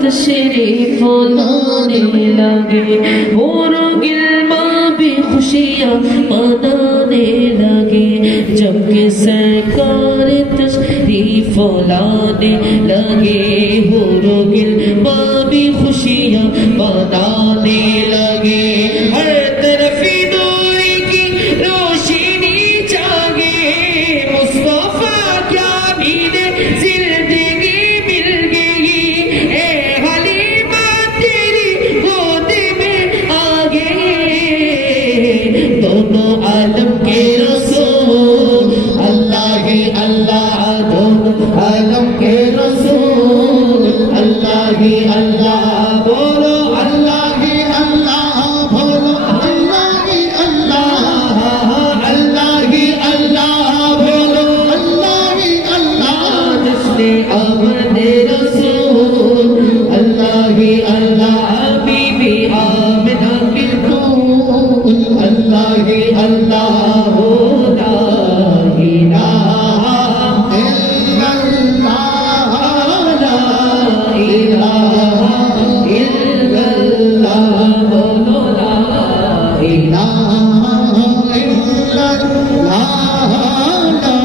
تشریف لانے لگے اور گلما بھی خوشیاں منانے لگے جب کہ سرکار تشریف لانے لگے اور گلما بھی خوشیاں منانے لگے ہر طرف نور کی روشنی جاگے مصطفیٰ کیا امید زندگی مل گئی اے حلیمہ تیری گود میں آگے دونوں عالم کے رسول اللہ ہی اللہ دونوں عالم کے رسول اللہ ہی اللہ بولو اللہ ہی اللہ بولو اللہ ہی اللہ اللہ ہی اللہ بولو اللہ ہی اللہ جس نے آمد رسول اللہ ہی اللہ بی بی آمنہ کی پھول اللہ ہی اللہ لا الہ الا اللہ لا الہ الا اللہ بولو لا الہ الا اللہ لا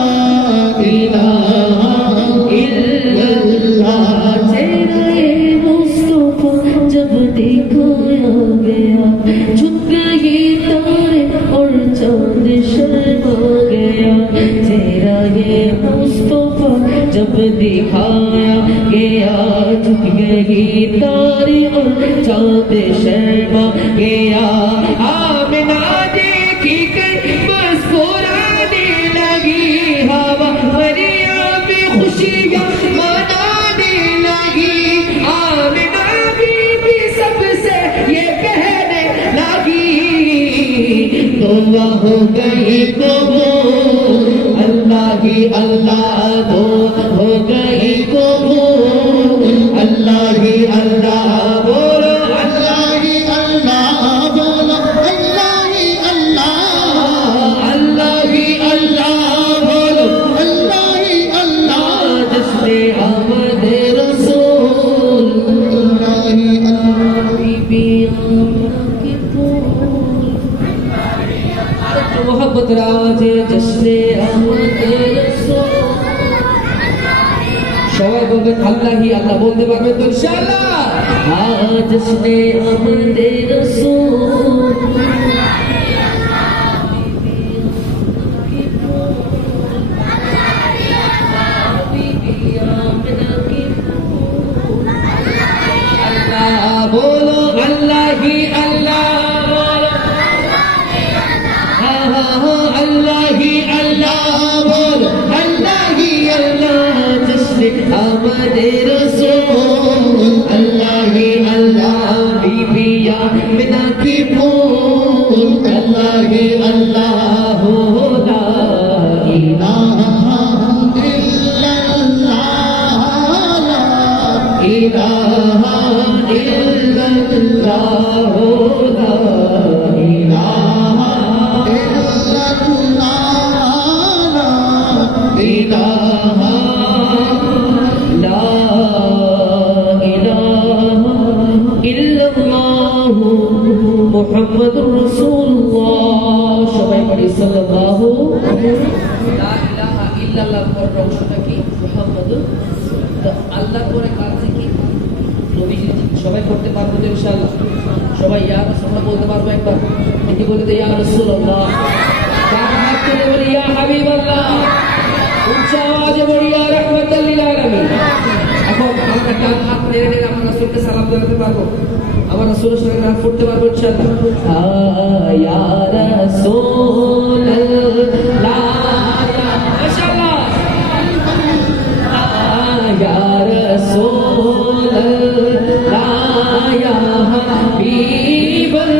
الہ الا اللہ چہرہ مصطفیٰ جب دکھایا گیا جھک گئی تارے اور چاند شرما گیا چہرہ مصطفیٰ جب دکھایا گیا جھک گئی تارے اور چاند شرما گیا آمنہ دیکھی کر مسکرانے لگی ہوا مریم بھی خوشیاں منانے لگی آمنہ بھی سب سے یہ کہنے لگی دعا ہو گئی قبول اللہ ہی اللہ دعا ہو گئی قبول اللہ ہی اللہ بولو اللہ ہی اللہ بولو اللہ ہی اللہ اللہ ہی اللہ بولو اللہ ہی اللہ جس نے آمد رسول اللہ ہی اللہ بی بی آمنہ کی پھول محبت راج جس نے آمد رسول সবাই বলবেন আল্লাহি আল্লাহ বলতে পারবেন তো ইনশাআল্লাহ جس نے آمد رسول اللہ بولو اللہ ہی اللہ بولو اللہ ہی اللہ بولو اللہ ہی اللہ جس نے آمد رسول اللہ ہی اللہ بی بی آمنہ کی پھول اللہ ہی اللہ لا الہ الا اللہ لا الہ الا اللہ لا الہ الا اللہ لا الہ الا اللہ محمد رسول اللہ সবাই পড়ি সাল্লাল্লাহু লা ইলাহা ইল্লাল্লাহ পর রওশটা কি মুহাম্মদ তো আল্লাহর পরে কাছে কি নবীজি সবাই পড়তে পারবো তো ইনশাআল্লাহ সবাই ইয়া রাসূলুল্লাহ বলতে পারবো একবার কি বলে দে ইয়া রাসূলুল্লাহ তার হাত তুলে বলি ইয়া হাবিবাল্লাহ উচ্চ আওয়াজে বলি ইয়া রাহমাতাল লিল আলামিন এখন আমরা কান হাত নেড়ে নেড়ে আমরা রাসূলকে সালাম দিতে পারবো আমার রাসূলের সঙ্গে নাম পড়তে পারবো ইনশাআল্লাহ ইয়া রাসূলুল্লাহ মাশাআল্লাহ ইয়া রাসূলুল্লাহ ইয়া হাবিবাল্লাহ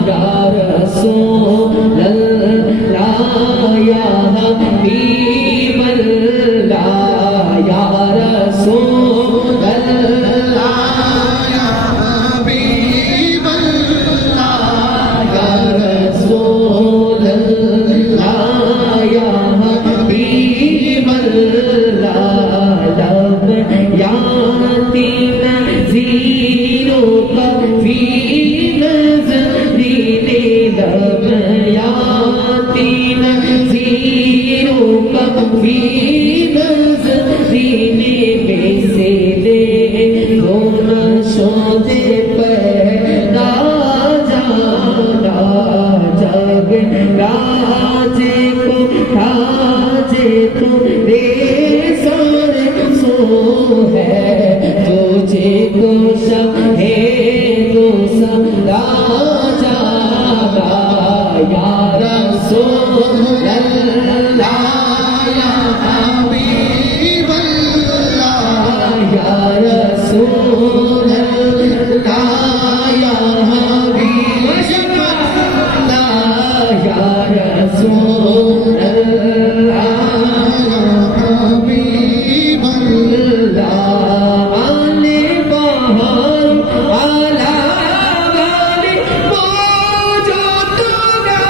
ইয়া রাসূল رسول اللہ یا حبیب اللہ یا رسول اللہ یا حبیب اللہ یا رسول اللہ یا حبیب اللہ لب یاتی نذیروں کا فی نظرین لب یاتی نذیروں کا فی نظرین میں سے دے دونہ شودے پیدا جانا جگ راجے کو تاجے تو دے سارے سو ہے تجھے کو شب ہے تو سدا جانا یا رسول اللہ یا حبیب اللہ یا رسول اللہ یا حبیب اللہ یا رسول اللہ یا حبیب اللہ آنے بہار آلہ والی موجود گا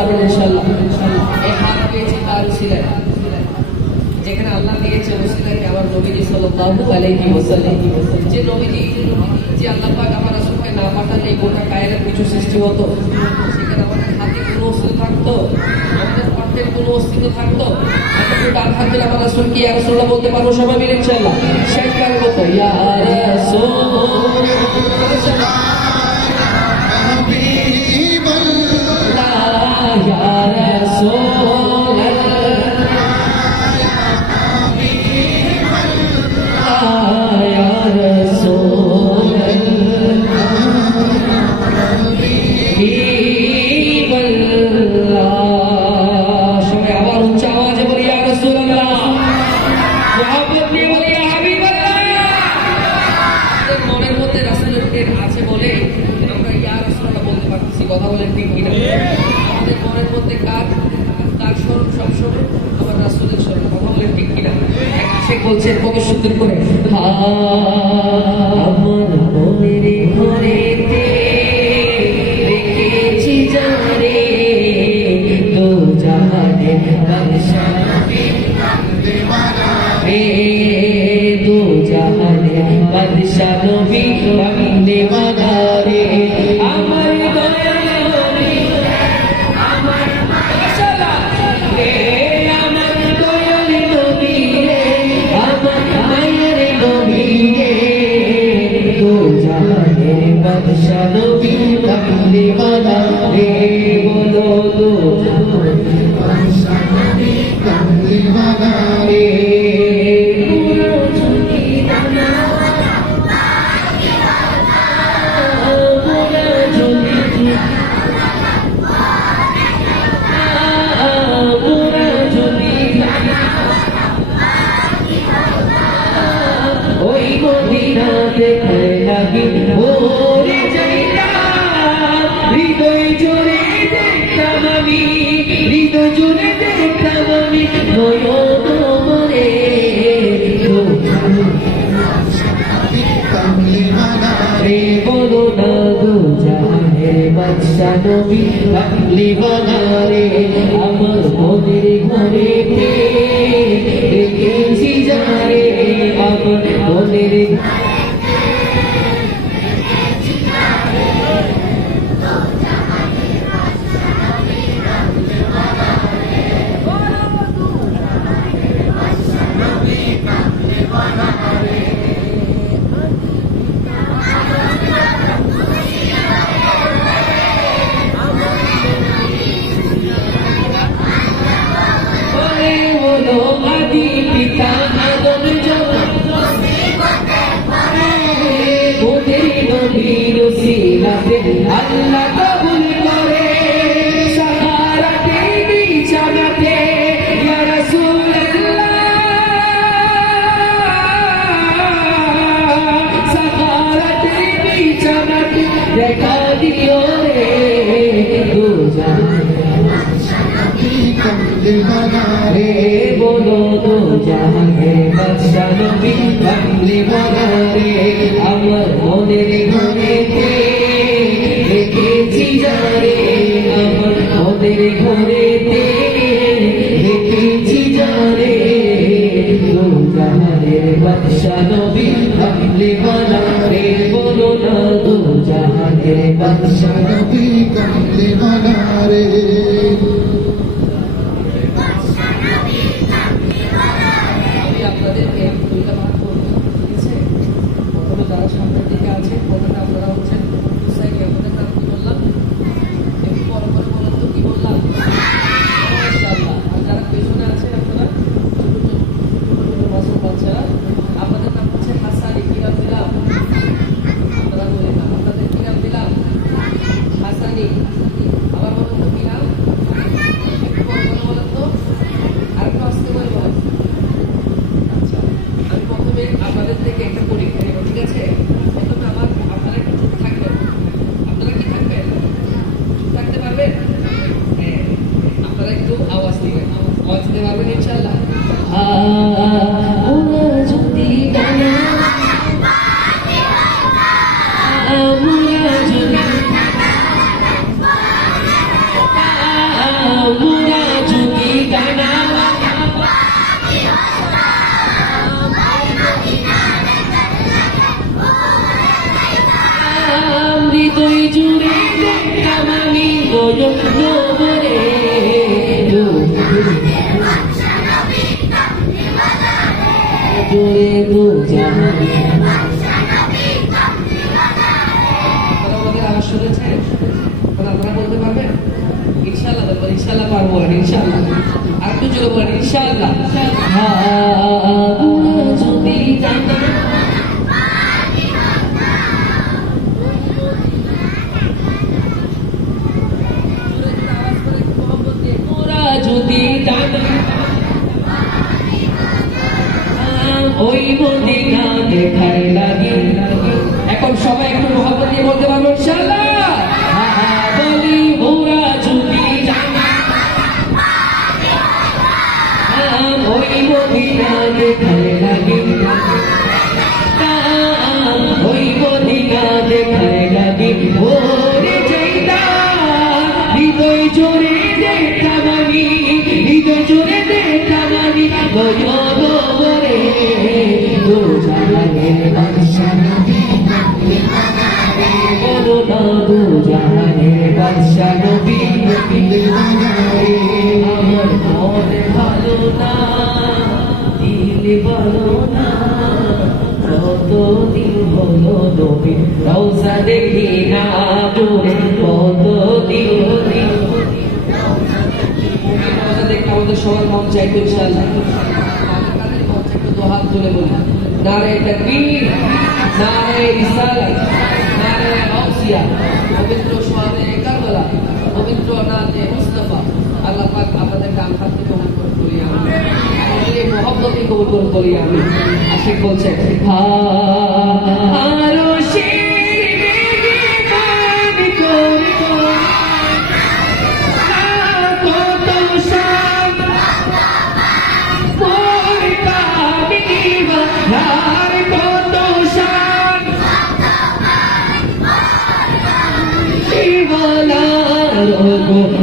পারবেন ইনশাআল্লাহ। এই হাত পেয়েছি তার উসিলায়, যেখানে আল্লাহ দিয়েছে উসিলায় আমার নবীজি সাল্লাল্লাহু আলাইহি ওয়াসাল্লাম, যে নবীজি যে আল্লাহ পাক আমার রাসূলকে না পাঠালে গোটা কায়নাত কিছু সৃষ্টি হতো, সেখানে আমাদের হাতে কোনো অস্তিত্ব থাকতো, আমাদের কণ্ঠের কোনো অস্তিত্ব থাকতো, আমাদের ডান হাতে আমার রাসূল কি ইয়া রাসূলুল্লাহ বলতে পারবো সবাই মিলে ইনশাআল্লাহ। শেষবারের মতো ইয়া রাসূলুল্লাহ ইয়া রাসূলুল্লাহ ইয়া রাসূলুল্লাহ সবাই আবার উচ্চ আওয়াজে বলি ইয়া রাসূলুল্লাহ, মুহাম্মদ নিয়ে বলি ইয়া হাবিবাল্লাহ। আমাদের মনের মধ্যে রাসূলের প্রেম আছে বলে আমরা ইয়া রাসূলুল্লাহ বলতে পারতেছি, কথা বলেন ঠিক কিনা? আমাদের মনের মধ্যে কার স্মরণ সবসময়? আমার রাসূলের স্মরণ, কথা বলেন ঠিক কিনা? সে বলছেন কত সুন্দর করে, আমার মনের ঘরেতে রেখেছি জানে দো জাহানের বাদশাহ রে, দো জাহানের বাদশাহ নবী বন্দে মাদারে, আমার দয়াল নবী আমার মাশাআল্লাহ রে, আমার দয়াল নবী রে, আমার মায়ের নবী রে, দো জাহানের বাদশাহ নবী বন্দে মাদারে, বলো দো জাহানের বাদশাহ নবী বন্দে মাদারে। হৃদয় জুড়ে দেখতাম আমি, হৃদয় জুড়ে দেখতাম আমি নয়ন মরে, রে বলো না দো জাহানের বাদশাহ নবী কামলি বানারে, আমার মনের ঘরেতে রেখেছি জানে, আমার মনের আদি পিতা আদম ওদের নবীর উসিলাতে আল্লাহ কবুল করে, সাহারাতে বিছানাতে ইয়া রাসূলুল্লাহ, সাহারাতে বিছানাতে দেখা দিও রে, দো রে বলো দো জাহানের বাদশাহ নবী বন্দে মাদারে, আমার মনের ঘরেতে রেখেছি জানে, আমার মনের ঘরেতে রেখেছি জানে, দো জাহানের বাদশাহ নবী বন্দে মাদারে, বলো না দো জাহানের বাদশাহ নবী বন্দে মাদারে। আপনাদেরকে দুইটা ভাগ করবো, ঠিক আছে? প্রথমে যারা সামনের দিকে আছে প্রথমে আপনারা হচ্ছেন হুসাইন, আপনাদের নাম কি বললাম? একটু পরে পরে বলেন তো কি বললাম? ইনশাআল্লাহ। আর যারা পেছনে আছেন আপনারা ছোট মাসুম বাচ্চারা, আপনাদের নাম হচ্ছে হাসানি। কি নাম দিলাম? আপনারা বলেন না, আপনাদের কি নাম দিলাম? হাসানি। আবার বলেন তো কি নাম? একটু পরে পরে বলেন তো, আর একটু আসতে করে বলেন। আমি প্রথমে আপনাদের থেকে একটা পরীক্ষা নেব, ঠিক আছে? প্রথমে আপনারা একটু চুপ থাকবেন। আপনারা কি থাকবেন? চুপ থাকতে পারবেন? হ্যাঁ, আপনারা একটু আওয়াজ দিবেন। আওয়াজ দিতে পারবেন ইনশাআল্লাহ? মোরা যদি ডানা হৃদয় জুড়ে দেখতাম আমি গজব গোবরে জুড়ে দু জাহানে শুনেছেন আপনারা বলতে পারবেন ইনশাআল্লাহ বলবেন ইনশাআল্লাহ পারবো ইনশাআল্লাহ আর একটু জোরে বলেন ইনশাআল্লাহ যদি জানা মোরা যদি জানা ওই মদিনা দেখায় লাগে এখন সবাই একটু মহব্বত দিয়ে বলতে পারবো ইনশাআল্লাহ বলি মোরা যদি জানা ওই মদিনা দেখায় লাগে ওই মদিনা দেখায় লাগে ওরে যাইতা হৃদয় জোরে দেখতাম আমি হৃদয় জোরে দেখতাম আমি গজব করে দু জাহানের বাদশা বলো না দু জাহানের বাদশা নবী আমার মন ভালো না দিল ভালো না কতদিন হলো নবী রওজা দেখি না দূরে কতদিন রওজা দেখতে আমাদের সবার মন চাইতো ইনশাআল্লাহ হাত তুলে বলি নারে তাকবীর নারে রিসালাত নারে গাউসিয়া পবিত্র সোহানে কারবালা পবিত্র নাতে মুস্তাফা আল্লাহ পাক আমাদের কান হাত থেকে কবুল করি আমিন আমাদের এই মহব্বতে কবুল করি আমিন আশিক বলছে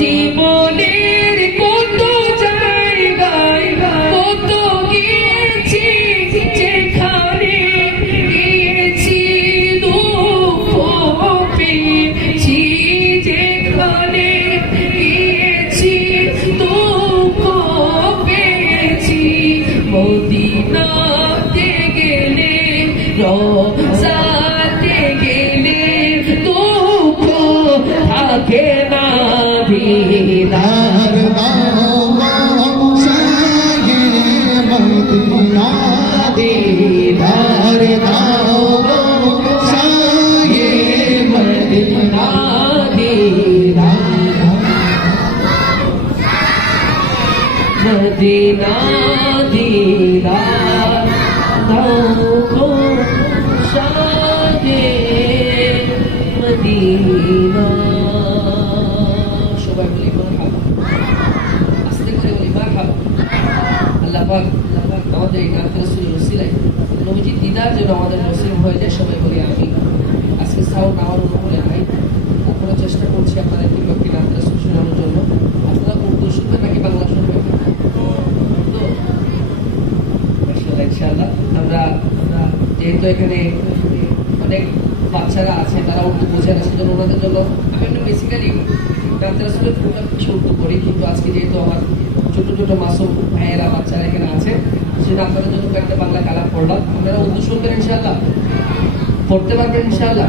জীবনের কত জায়গায় কত গিয়েছি যেখানে গিয়েছি দুঃখ পেয়েছি যেখানে গিয়েছি দুঃখ পেয়েছি মদিনাতে গেলে রোজাতে গেলে দুঃখ থাকে না দিদার দাও مدینہ دیدار کو شاد مدینہ সবাই বলি মারহাবা আস্তে করে বলি মারহাবা আল্লাহ পাক আমাদের এই নাম রাসূলের ওসিলায় নবীজির দিদার যেন আমাদের নসিব হয়ে যায় সবাই বলি আমিন আজকে সাউন্ড আমার অনুকূলে নাই আপনারা চেষ্টা করছি আপনাদেরকে একটি নাম রাসূল শোনানোর জন্য আপনারা উর্দু শুনবেন নাকি বাংলা শুনবেন তো ইনশাআল্লাহ আমরা যেহেতু এখানে অনেক বাচ্চারা আছে তারা উর্দু বোঝে না সেজন্য ওনাদের জন্য আমি একটা বেসিক্যালি নাম রাসূলের পুরোটা কিছু উর্দু করি কিন্তু আজকে যেহেতু আমার ছোট ছোট মাসুম ভাইয়েরা বাচ্চারা এখানে আছে সেজন্য আপনাদের জন্য একটা বাংলা কালাম পড়লাম আপনারা উর্দু শুনবেন ইনশাআল্লাহ পড়তে পারবেন ইনশাআল্লাহ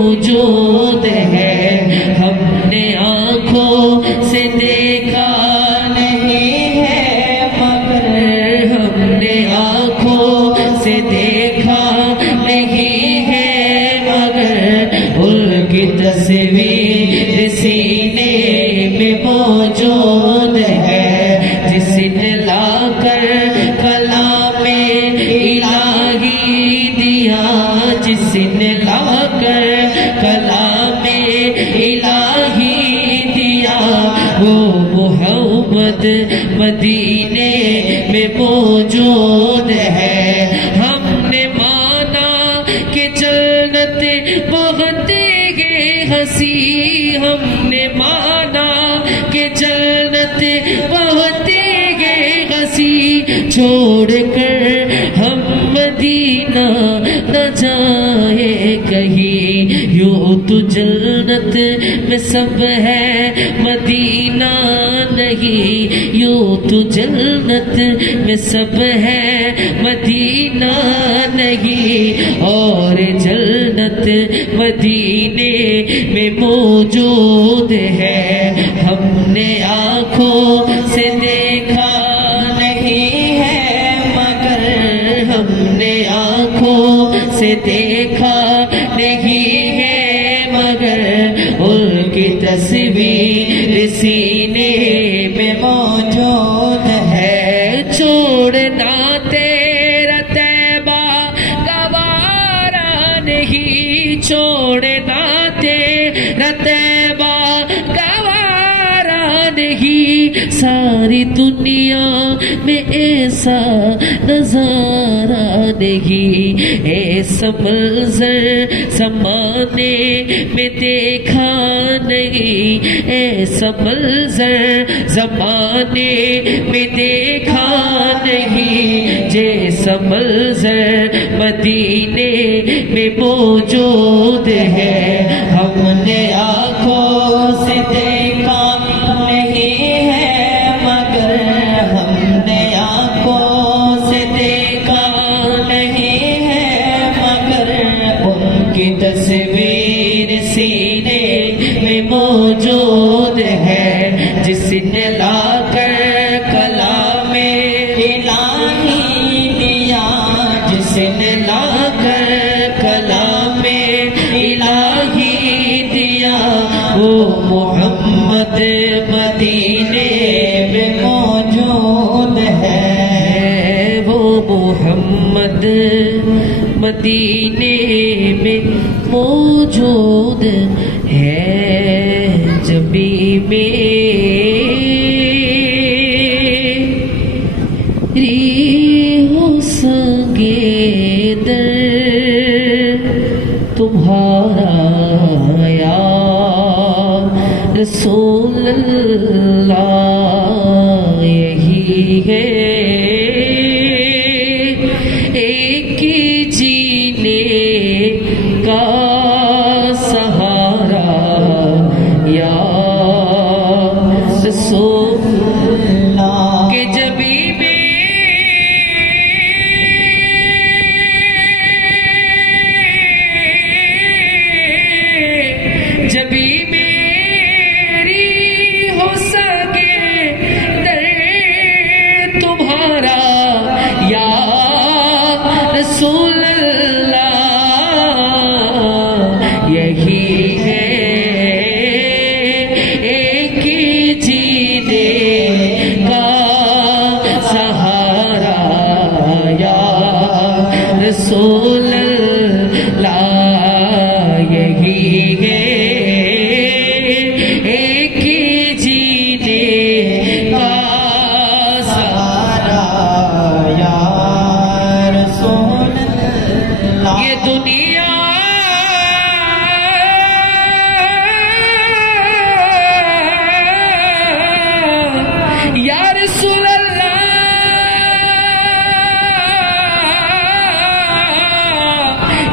موجود ہے، ہم نے آنکھوں سے دیکھا نہیں ہے مگر، ہم نے آنکھوں سے دیکھا نہیں ہے مگر، ان کی تصویر سینے میں موجود ہے، جس نے لا کر کلام الہی دیا، جس نے لا کر کلام الہی دیا، وہ محمد مدینے میں موجود ہے۔ ہم نے مانا کہ جنت بہت گے ہنسی، ہم نے مانا کہ جنت بہت گے ہنسی، چھوڑ کر ہم مدینہ نہ جائے کہیں، یوں تو جنت میں سب ہے مدینہ نہیں، یوں تو جنت میں سب ہے مدینہ نہیں، اور جنت مدینے میں موجود ہے، ہم نے آنکھوں سے دیکھا نہیں ہے مگر، ہم نے آنکھوں سے دیکھا نہیں ہے مگر، ان کی تصویر سینے میں موجود ہے۔ چھوڑنا تیرا طیبہ گوارا نہیں، چھوڑنا تیرا طیبہ گوارا نہیں، ساری دنیا میں ایسا نظارہ نہیں، ایسا منظر زمانے میں دیکھا نہیں، ایسا منظر زمانے میں دیکھا نہیں، جیسا منظر مدینے میں موجود ہے، ہم نے آنکھوں سے دیکھا نہیں ہے مگر، ہم نے آنکھوں سے دیکھا نہیں ہے مگر، ان کی تصویر سینے میں موجود ہے، جس نے لا کر کلام الہی دیا، جس نے لا کر کلام الہی دیا، وہ محمد مدینے میں موجود ہے، وہ محمد مدینے میں موجود ہے۔ جبی میری ہو سنگے در تمہارا یا رسول اللہ، یہی ہے ایک جینے کا سہارا یا رسول اللہ، کہ جبھی میری ہو سکے در تمہارا یا رسول اللہ، یہی ہے ایک جینے کا سہارا یا رسول اللہ، یہی ہے ایک جینے کا سہارا یا رسول اللہ۔ یہ دنیا یا رسول اللہ،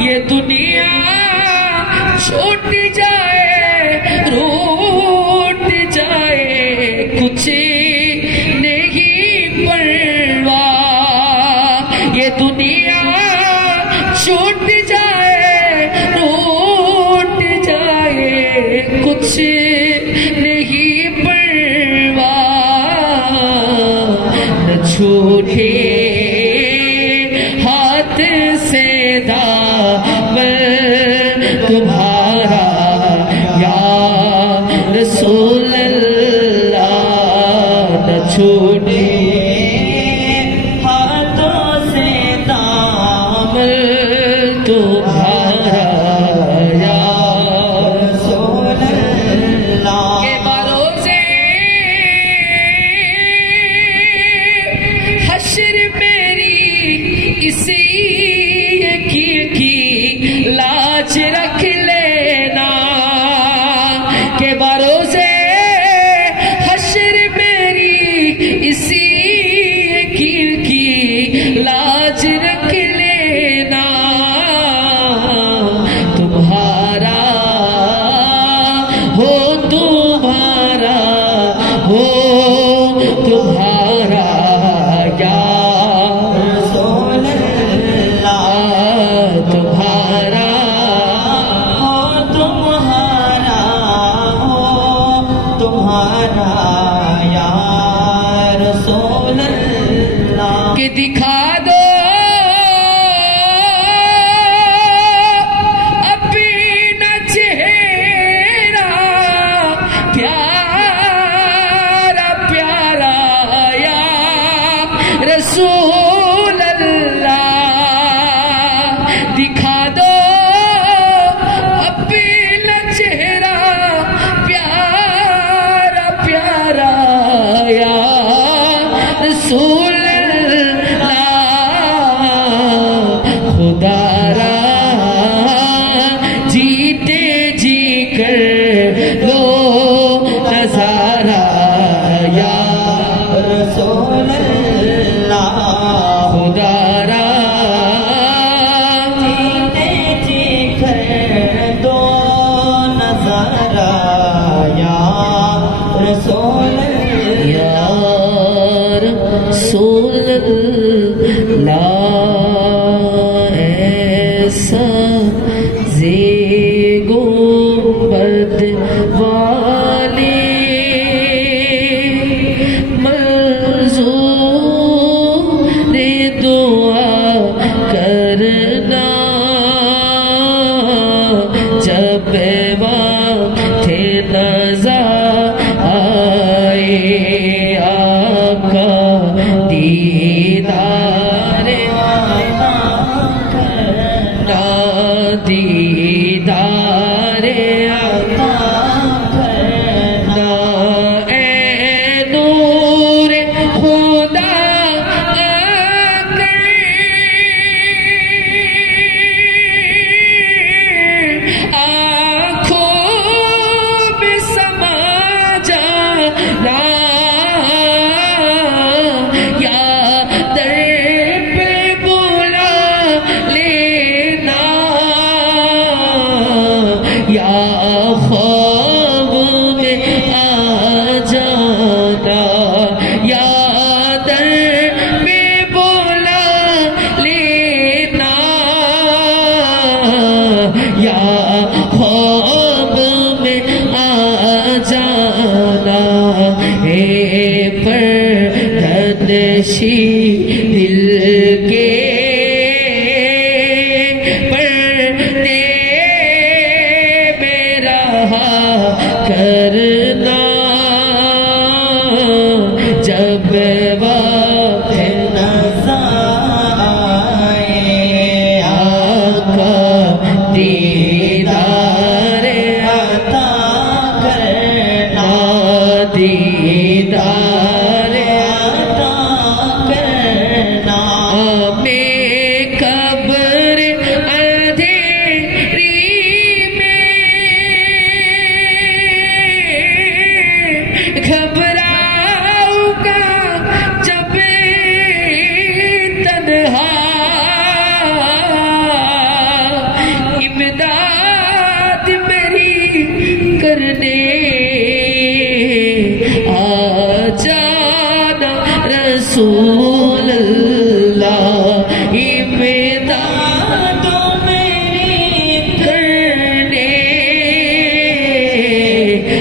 یہ دنیا چھوٹ تمہارا یا رسول اللہ نہ چھوٹے ہاتھوں سے دامن تمہارا یا رسول اللہ کے بھروسے حشر میری اسی یقین کی لاج رکھ لینا کے بھروسے حشر میری اسی یقین کی لاج رکھ لینا تمہارا ہو تمہارا ہو تمہارا یا رسول اللہ تمہارا ہو تمہارا ہو تمہارا یا رسول اللہ کہ دکھا دو اپنا چہرہ پیارا پیارا یا رسول اللہ دکھا دو اپنا چہرہ پیارا پیارا یا رسول خدا را جیتے جی کر لو نظارہ یا رسول اللہ خدا را جیتے جی کر دو نظارہ یا رسول یا رسول اللہ ایسا زیگو بد والی منظور دعا کرنا جب وقت نظر آئے آقا دیدار کرنا دیدار عطا کرنا اے نور خدا آنکھوں میں سما جانا یا در پہ بلا لینا یا خواب میں آ جانا یا در پہ بلا لینا یا خواب میں آ جانا اے پردنشی دل کے پردے میں رہا کرنا جب وقت نظر آئے آقا دیدار عطا کرنا دیدار عطا کرنا میں قبر اندھیری میں گھبراؤں گا جب تنہا امداد میری کرنے آ جانا رسول اللہ امداد میری کرنے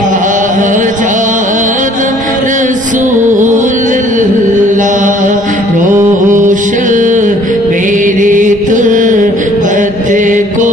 آ جانا رسول اللہ روشن میری تربت کو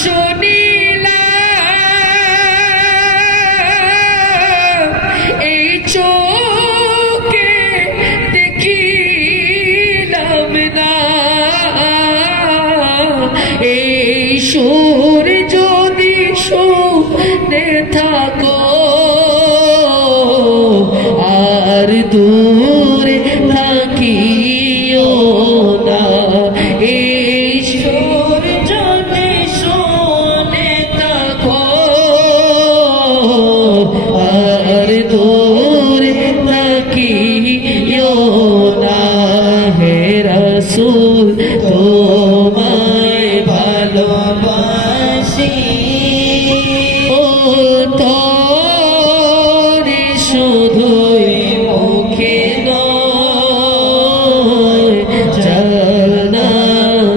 শুনিলা এই চোখে দেখিলাম না এই সুর যদি শুনে থাকো আর দূরে থাকিও না এই সুর যদি শুনে থাকো আর দূরে থাকিও না হে রাসূল তোমায় ভালোবাসি ও তোরে শুধুই মুখে নয় জানা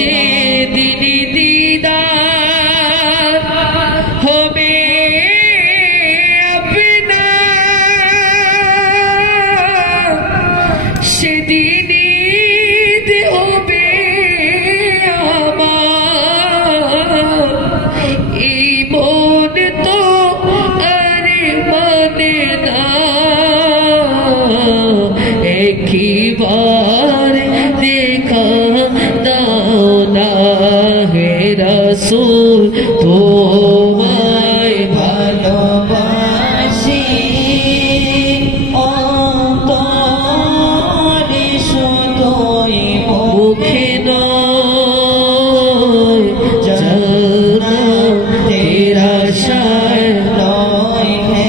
যে দিদি দিদার হবে আপনা সেদিন ঈদ হবে আমার এই মন তো আরে মানে না একবার দেখা দাও না হে রাসূল তোমায় ভালোবাসি অন্তরে শুধুই মুখে নয় জানা তেরা শায়দ নয় হে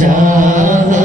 জানা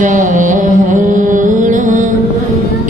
জানা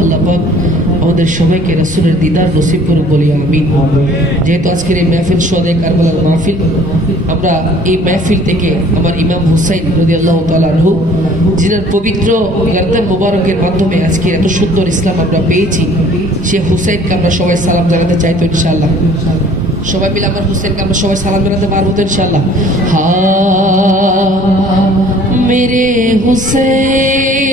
আল্লাহ পাক আমাদের সবাইকে রাসূলের দিদার নসিব করুন বলি আমিন। যেহেতু আজকের এই মাহফিল সোহাদে কারবালার মাহফিল, আমরা এই মাহফিল থেকে আমার ইমাম হুসাইন রাদিয়াল্লাহু তাআলা আনহু যিনার পবিত্র গর্দান মোবারকের মাধ্যমে আজকে এত সুন্দর ইসলাম আমরা পেয়েছি, সে হুসাইনকে আমরা সবাই সালাম জানাতে চাই তো ইনশাআল্লাহ। সবাই মিলে আমার হুসেনকে আমরা সবাই সালাম জানাতে পারবো তো ইনশাআল্লাহ। হা মেরে হুসেন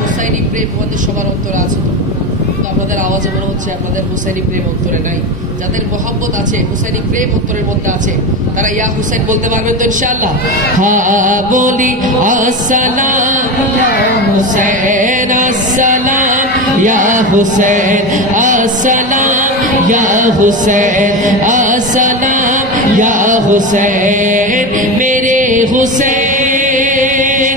হুসাইনি প্রেম আমাদের সবার অন্তরে আছে তো, কিন্তু আমাদের আওয়াজে মনে হচ্ছে আপনাদের হুসাইনি প্রেম অন্তরে নাই। যাদের মোহাম্মত আছে, হুসাইনি প্রেম অন্তরের মধ্যে আছে, তারা ইয়া হুসাইন বলতে পারবেন তো ইনশাআল্লাহ। হ্যাঁ বলি আসসালাম ইয়া হুসাইন, আসসালাম ইয়া হুসাইন, আসসালাম ইয়া হুসাইন, আসসালাম ইয়া হুসাইন মেরে হুসাইন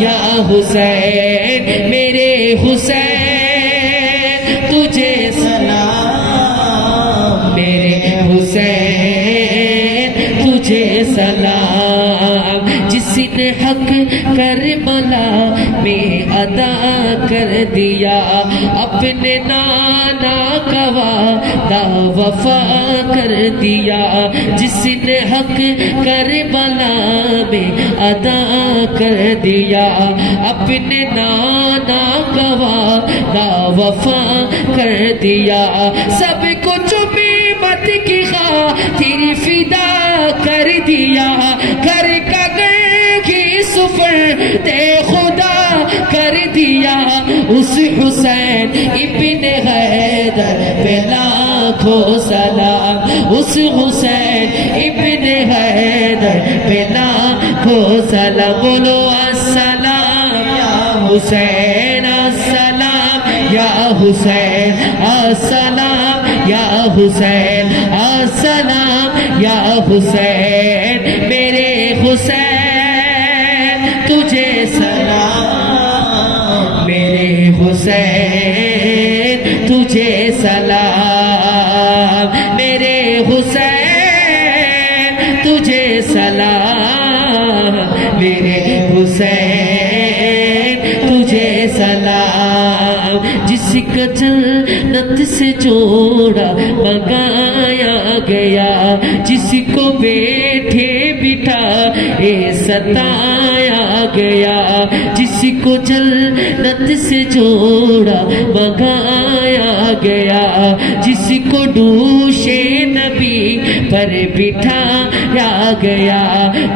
یا حسین میرے حسین تجھے سلام میرے حسین تجھے سلام جس نے حق کربلا میں ادا کر دیا اپنے نانا کا وعدہ وفا کر دیا جس نے حق کربلا میں ادا کر دیا اپنے نانا کا وعدہ وفا کر دیا سب کو مت کی خاطر فدا کر دیا گھر کا کی سفرد خدا کر دیا اس حسین ابن حیدر پہ لاکھوں سلام اس حسین ابن حیدر پہ لاکھوں سلام بولو السلام یا حسین السلام یا حسین السلام یا حسین السلام یا حسین میرے حسین تجھے سلام میرے حسین تجھے سلام میرے حسین تجھے سلام میرے حسین تجھے سلام جس کا جنت سے جوڑا منگایا گیا جس کو بیٹھے بٹھائے ستایا گیا جس کو جنت سے جوڑا منگایا گیا جس کو دوشے نبی پر بٹھایا گیا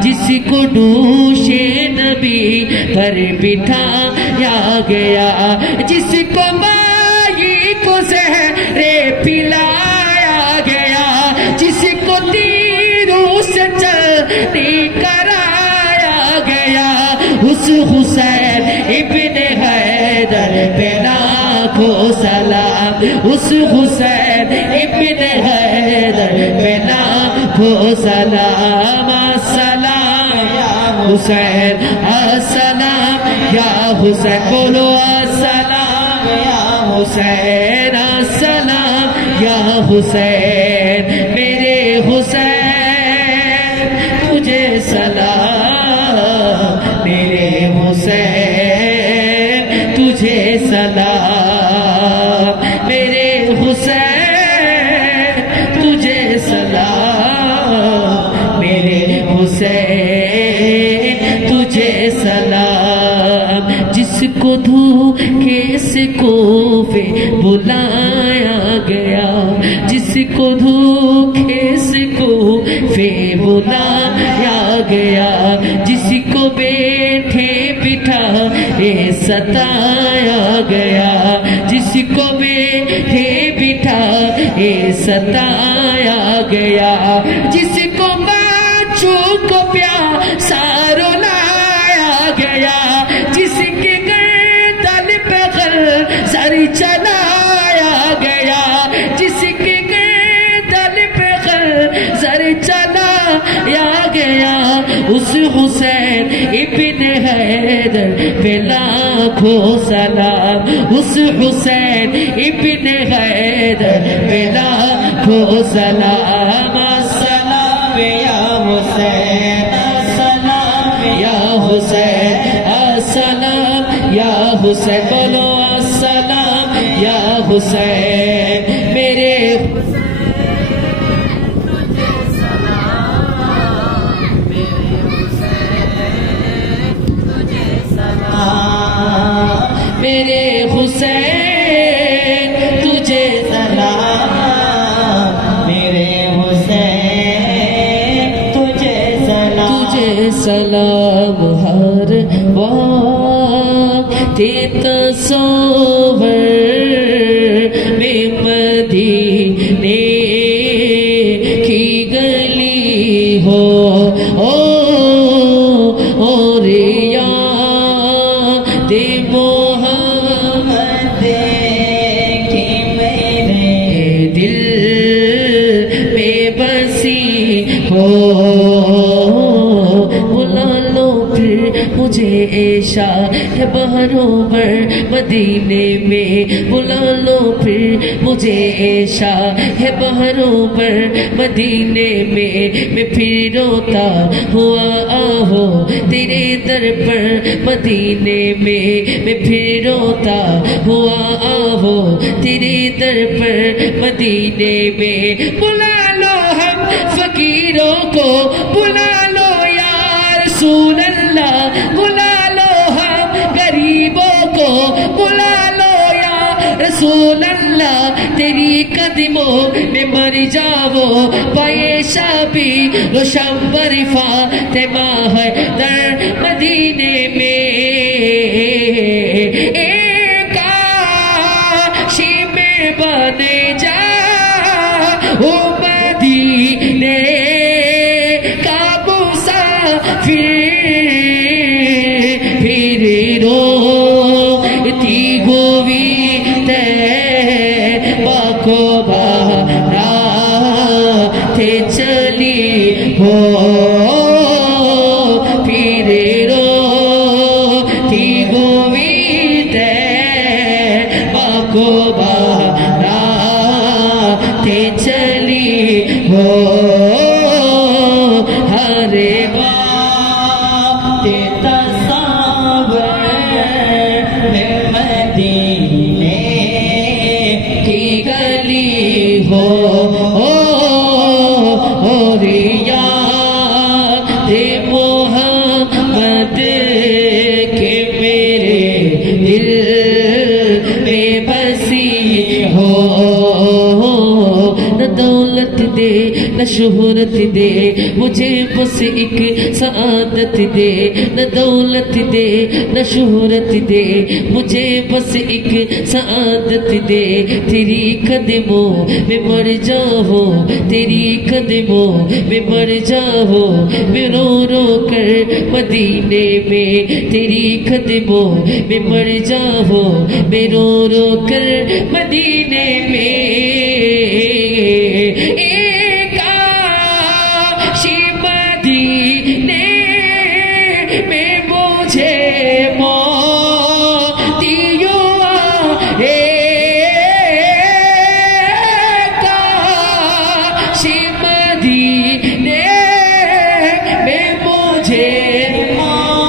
جس کو دوشے نبی پر بٹھایا گیا جس کو مائی کو زہر پلایا گیا جس کو تیروں سے چلنی کرایا گیا اس حسین ابن حیدر پہ لاکھوں سلام اس حسین ابن حیدر پہ لاکھوں سلام السلام یا حسین السلام یا حسین بولو السلام یا حسین السلام یا حسین میرے حسین تجھے سلام میرے حسین تجھے سلام میرے حسین تجھے سلام میرے حسین تجھے سلام جس کو دھوکے سے کوفے بلایا گیا جس کو دھوکے سے کوفے بلایا گیا جس کو بیٹھے بٹھائے ستایا گیا جس کو بیٹھے بٹھائے ستایا گیا جس کو بچوں کو پیاسا رلایا گیا جس کے گردن پہ سر چلایا گیا جس کے گردن پہ سر چلایا گیا اس حسین ابن حیدر پہ لاکھوں سلام اس حسین ابن حیدر پہ لاکھوں سلام السلام یا حسین السلام یا حسین السلام یا حسین بولو السلام یا حسین میرے میرے حسین تجھے سلام میرے حسین تجھے سلام تجھے سلام ہر وقت تصور میں مدینے کی گلی ہو اور یاد محمد کی میرے دل میں بسی ہو بلا لو پھر مجھے عشا ہے بہروں پر مدینے میں بلا لو پھر مجھے عشا ہے بہروں پر مدینے میں پھر روتا ہوا آہو تیرے در پر مدینے میں پھر روتا ہوا آہو تیرے در پر مدینے میں بلا لو ہم فقیروں کو بلا لو یا رسول اللہ بلا لو ہم غریبوں کو بلا لو یا رسول اللہ تیری قدموں میں مر جاؤ پائے شابی روشنبر فاطمہ ہے در مدینے میں کاشی میں بنے جا مدینے کا مسافر پھر روتی ہوئی طیبہ کو باراتیں چلی ہو پھر روتی ہوئی طیبہ کو باراتیں چلی ہو ہر وقت تصور میں مدینے کی گلی ہو اور یاد محمد کے میرے دل میں بسی ہو نہ دولت دے نہ شہرت دے مجھے بس ایک سعادت دے نہ دولت دے نہ شہرت دے مجھے بس ایک سعادت دے تیری قدموں میں مر جاؤ تیری قدموں میں مر جاؤ میں رو رو کر مدینے میں تیری قدموں میں مر جاؤ میں رو رو کر مدینے میں کاشی مدینے میں مجھے موتیوں کاشی مدینے میں مجھے موتیوں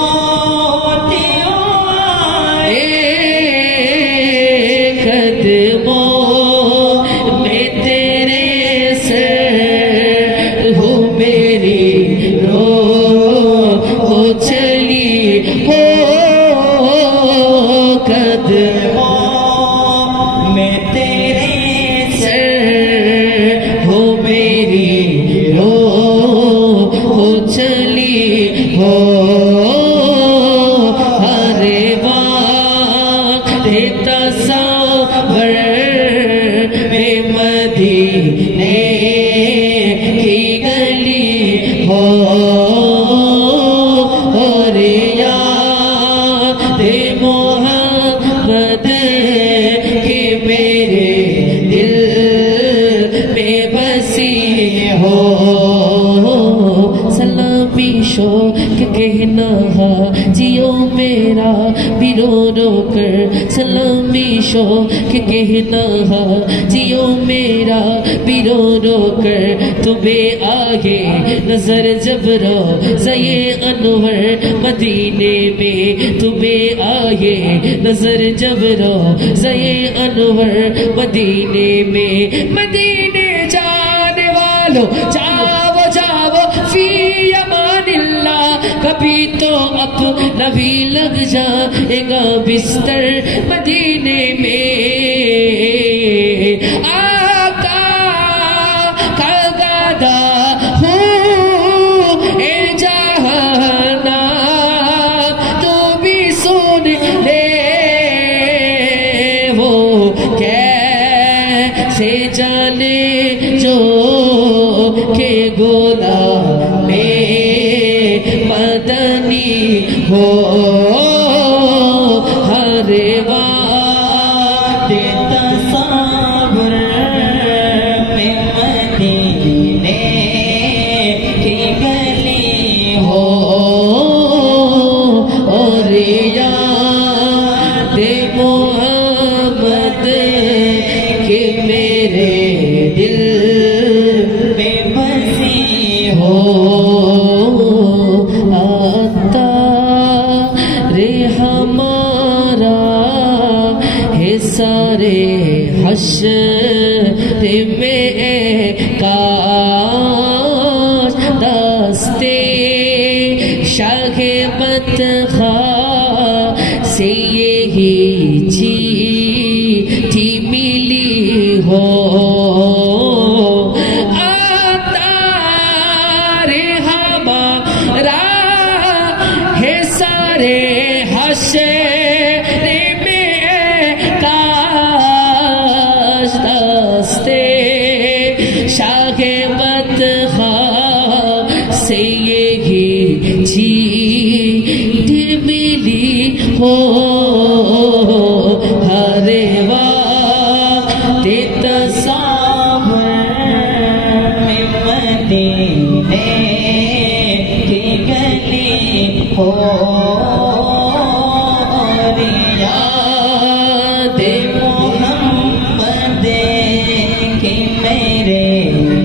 قدموں میں تیرے سر ہو میری روح چلی ہو قدموں میں تیرے سر ہو میری روح چلی ہو ہر وقت تصور میں مدینے کی گلی ہو اور یاد محمد کے میرے دل میں بسی ہو سلامی شوق کہنا جیو میرا بھی رو رو کر سلامی شوق کہنا جیو میرا بھی رو رو کر تمہیں آگے نظر جب روضۂ انور مدینے میں تمہیں آگے نظر جب روضۂ انور مدینے میں مدینے جانے والوں جاؤ جاؤ فی امان اللہ کبھی تو اپنا بھی لگ جائے گا بستر مدینے میں آقا کا گادا ہوں اے جہاں تو بھی سن لے وہ کیسے جانے جو کہ غلام مدنی ہو ہر وقت تصور میں مدینے کی گلی ہو اور سارے حشر میں کاش دستے شاہ بدخواہ سے یہی چیٹھی ملی ہو آتار ہمارا ہے سارے حشر میں کاش دستے شاہ بدخواہ سے یہی چیٹھی ملی ہو ہر وقت تصور میں مدینے کی گلی ہو اور یاد محمد کی میرے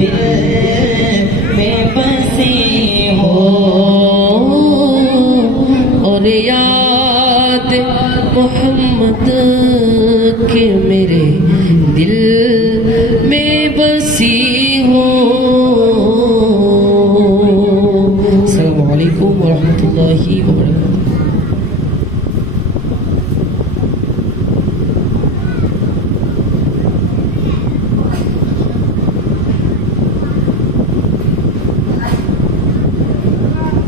دل میں بسی ہو اور یاد محمد کے میرے دل میں بسی ہو. السلام علیکم ورحمۃ اللہ وبرکاتہ.